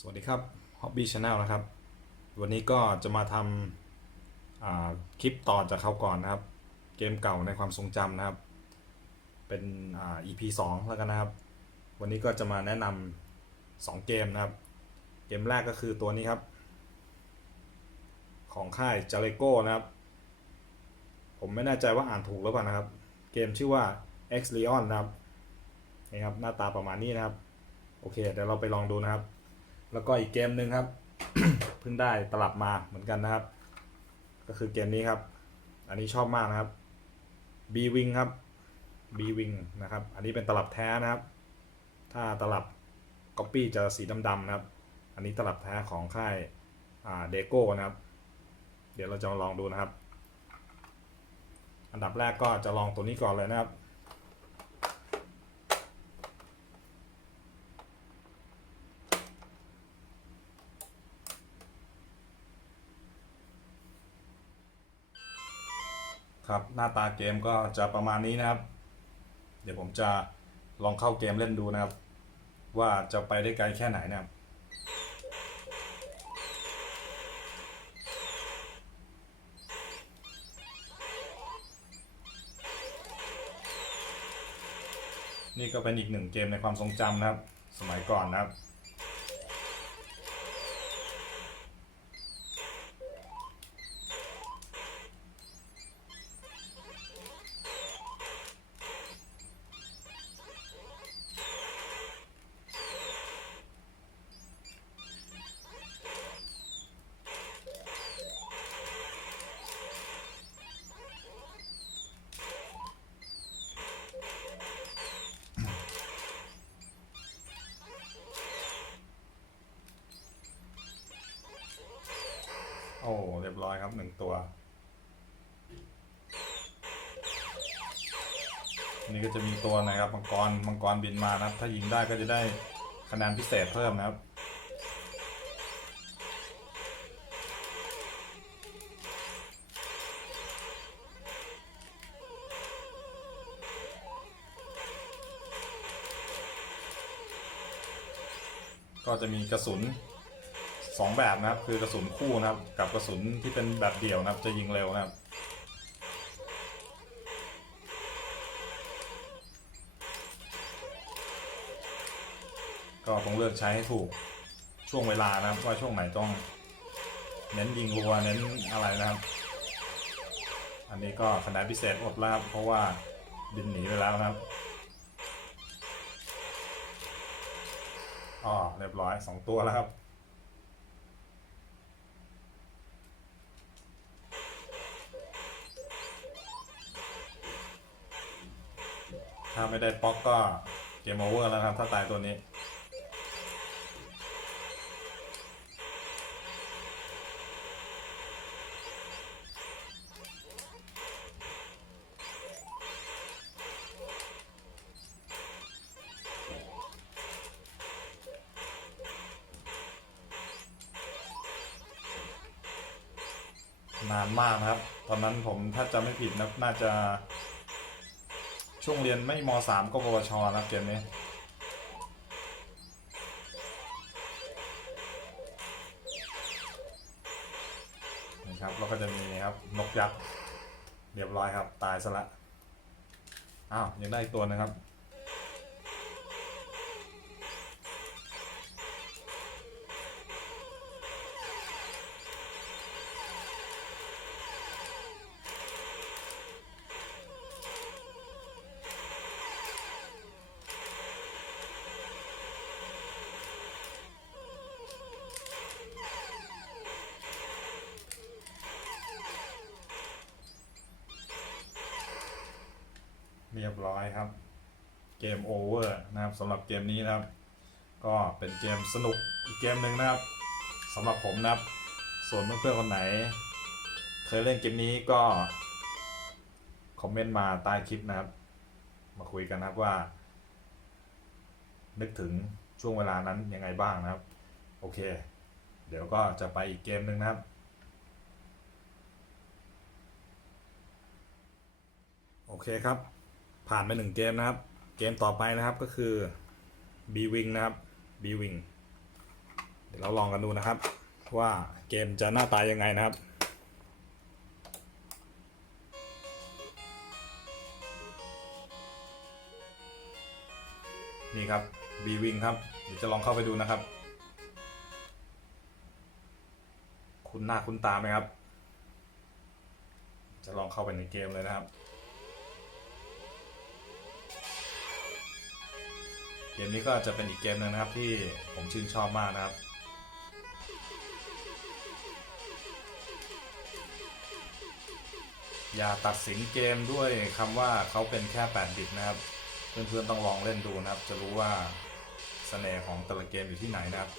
สวัสดีครับ Hobby Channel นะครับ วันนี้ก็จะมาทำาคลิปต่อจากคราวก่อนนะครับ เกมเก่าในความทรงจำนะครับ เป็นอ่า EP 2 แล้วกันนะครับ วันนี้ก็จะมาแนะนำสองเกมนะครับ เกมแรกก็คือตัวนี้ครับ ของค่าย j a l e c o นะครับ ผมไม่แน่ใจว่าอ่านถูกหรือเปล่านะครับ เกมชื่อว่า X Leon นะครับนี่ครับหน้าตาประมาณนี้นะครับ โอเคเดี๋ยวเราไปลองดูนะครับ แล้วก็อีกเกมหนึ่งครับ เพิ่งได้ตลับมาเหมือนกันนะครับ ก็คือเกมนี้ครับ อันนี้ชอบมากนะครับ B Wing ครับ B Wing นะครับ อันนี้เป็นตลับแท้นะครับ ถ้าตลับ Copy จะสีดำๆนะครับ อันนี้ตลับแท้ของค่ายเดโก้นะครับ เดี๋ยวเราจะลองดูนะครับ อันดับแรกก็จะลองตัวนี้ก่อนเลยนะครับ ครับหน้าตาเกมก็จะประมาณนี้นะครับ เดี๋ยวผมจะลองเข้าเกมเล่นดูนะครับ ว่าจะไปได้ไกลแค่ไหนนะครับนี่ก็เป็นอีกหนึ่งเกมในความทรงจำนะครับ สมัยก่อนนะครับ โอ้เรียบร้อยครับหนึ่ง ตัว นี่ก็จะมีตัวนะครับมังกรมังกรบินมานะครับ ถ้ายิงได้ก็จะได้คะแนนพิเศษเพิ่มนะครับก็จะมีกระสุน สองแบบนะครับคือกระสุนคู่นะครับกับกระสุนที่เป็นแบบเดี่ยวนะครับจะยิงเร็วนะครับก็ต้องเลือกใช้ให้ถูกช่วงเวลานะครับว่าช่วงไหนต้องเน้นยิงรัวเน้นอะไรนะครับ อันนี้ก็คะแนนพิเศษอดแล้วครับเพราะว่าบินหนีไปแล้วนะครับอ๋อเรียบร้อยสองตัวแล้วครับ ถ้าไม่ได้ป๊อกก็เกมโอเวอร์แล้วครับ ถ้าตายตัวนี้ นานมากนะครับ ตอนนั้นผมถ้าจำไม่ผิดนะน่าจะ ช่วงเรียนไม่มสามก็ปวชนะเกมนี้ครับแล้วก็จะมีครับนกยักษ์เรียบร้อยครับ ตายซะละอ้าวยังได้อีกตัวนะครับ เรียบร้อยครับ เกมโอเวอร์นะครับสำหรับเกมนี้นะครับ ก็เป็นเกมสนุกอีกเกมหนึ่งนะครับสำหรับผมนะครับ ส่วนเพื่อนๆคนไหน เคยเล่นเกมนี้ก็คอมเมนต์มาใต้คลิปนะครับ มาคุยกันนะครับว่า นึกถึงช่วงเวลานั้นยังไงบ้างนะครับ โอเค เดี๋ยวก็จะไปอีกเกมหนึ่งนะครับโอเคครับ ผ่านไปหนึ่งเกมนะครับ เกมต่อไปนะครับก็คือ B Wing นะครับ B Wing เดี๋ยวเราลองกันดูนะครับ ว่าเกมจะหน้าตายยังไงนะครับนี่ครับ B Wing ครับ เดี๋ยวจะลองเข้าไปดูนะครับ คุณหน้าคุณตาไหมครับ จะลองเข้าไปในเกมเลยนะครับ เกมนี้ก็จะเป็นอีกเกมหนึงนะครับที่ผมชื่นชอบมากนะครับ อย่าตัดสินเกมด้วยคำว่าเขาเป็นแค่8บิตนะครับ เพื่อนๆต้องลองเล่นดูนะครับ จะรู้ว่าเสน่ห์ของแต่ละเกมอยู่ที่ไหนนะครับ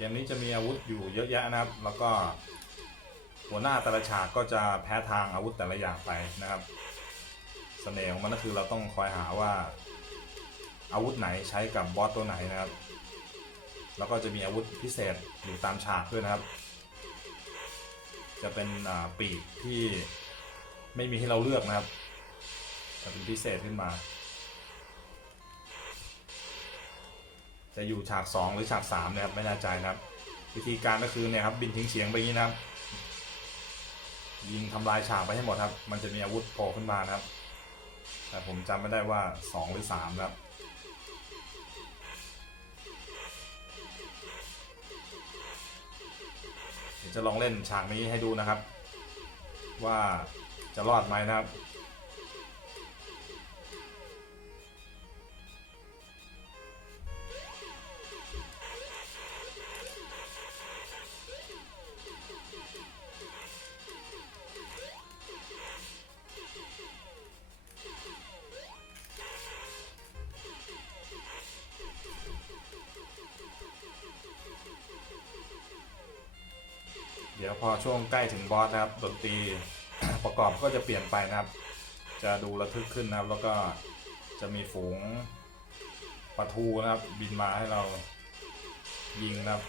กมนี้จะมีอาวุธอยู่เยอะแยะนะครับ แล้วก็หัวหน้าแต่ละฉากก็จะแพ้ทางอาวุธแต่ละอย่างไปนะครับเสน่ห์ของมันก็คือเราต้องคอยหาว่าอาวุธไหนใช้กับบอสตัวไหนนะครับ แล้วก็จะมีอาวุธพิเศษอยู่ตามฉากด้วยนะครับ จะเป็นปีกที่ไม่มีให้เราเลือกนะครับจะเป็นพิเศษขึ้นมา จะอยู่ฉาก 2 หรือฉาก3นะครับไม่แน่ใจนะครับ วิธีการก็คือเนี่ยครับบินทิ้งเฉียงไปอย่างนี้นะครับ ยิงทำลายฉากไปให้หมดครับ มันจะมีอาวุธโผล่ขึ้นมานะครับ แต่ผมจำไม่ได้ว่า 2 หรือ3นะครับเดี๋ยวจะลองเล่นฉากนี้ให้ดูนะครับ ว่าจะรอดไหมนะครับ เดี๋ยวพอช่วงใกล้ถึงบอสนะครับ ดนตรีประกอบก็จะเปลี่ยนไปนะครับ จะดูระทึกขึ้นนะครับ แล้วก็จะมีฝูงปลาทูนะครับ บินมาให้เรายิงนะครับ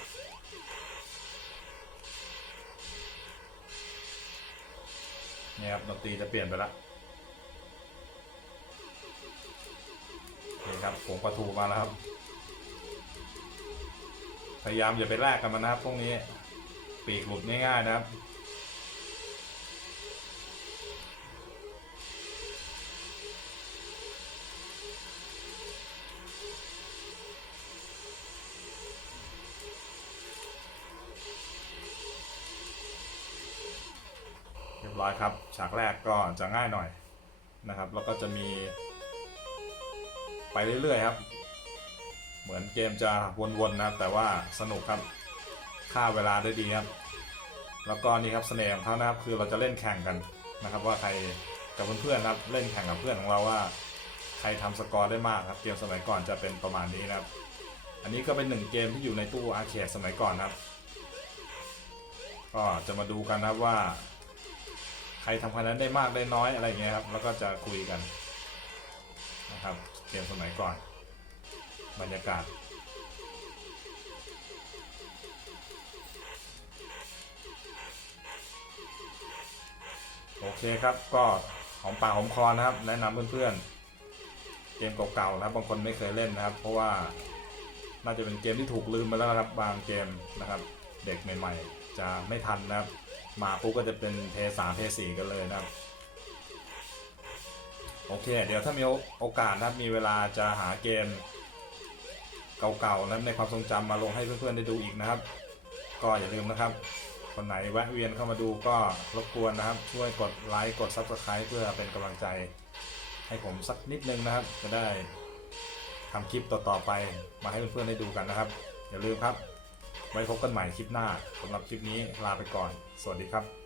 เนี่ยครับดนตรีจะเปลี่ยนไปละโอเคครับฝูงปลาทูมาแล้วครับ พยายามอย่าไปแลกกันมันนะครับพวกนี้ ปีกหลุดง่ายๆนะครับเรียบร้อยครับฉากแรกก็จะง่ายหน่อยนะครับ แล้วก็จะมี ไปเรื่อยๆครับ เหมือนเกมจะวนๆนะครับแต่ว่าสนุกครับ ฆ่าเวลาได้ดีครับ แล้วก็นี่ครับเสน่ห์ของเขานะครับคือเราจะเล่นแข่งกันนะครับ ว่าใครกับเพื่อนๆครับเล่นแข่งกับเพื่อนของเราว่า ใครทำสกอร์ได้มากครับเกมสมัยก่อนจะเป็นประมาณนี้นะครับ อันนี้ก็เป็นหนึ่งเกมที่อยู่ในตู้อาร์เคดสมัยก่อนนะครับ ก็จะมาดูกันนะว่า ใครทำคะแนนได้มากได้น้อยอะไรเงี้ยครับแล้วก็จะคุยกันนะครับเกมสมัยก่อน บรรยากาศ โอเคครับก็หอมปากหอมคอนะครับ แนะนำเพื่อนๆ เกมเก่าๆนะครับ บางคนไม่เคยเล่นนะครับ เพราะว่าน่าจะเป็นเกมที่ถูกลืมไปแล้วนะครับบางเกมนะครับ เด็กใหม่ๆ จะไม่ทันนะครับ มาปุ๊บก็จะเป็นเพย์สามเพย์สี่กันเลยนะครับ โอเค เดี๋ยวถ้ามีโอกาสนะครับมีเวลาจะหาเกมเก่าๆนั้นในความทรงจำมาลงให้เพื่อนๆได้ดูอีกนะครับ ก็อย่าลืมนะครับ คนไหนแวะเวียนเข้ามาดูก็รบกวนนะครับ ช่วยกดไลค์กด Subscribe เพื่อเป็นกำลังใจ ให้ผมสักนิดนึงนะครับ จะได้ทำคลิปต่อๆไปมาให้เพื่อนๆได้ดูกันนะครับ อย่าลืมครับ ไว้พบกันใหม่คลิปหน้าสำหรับคลิปนี้ลาไปก่อน สวัสดีครับ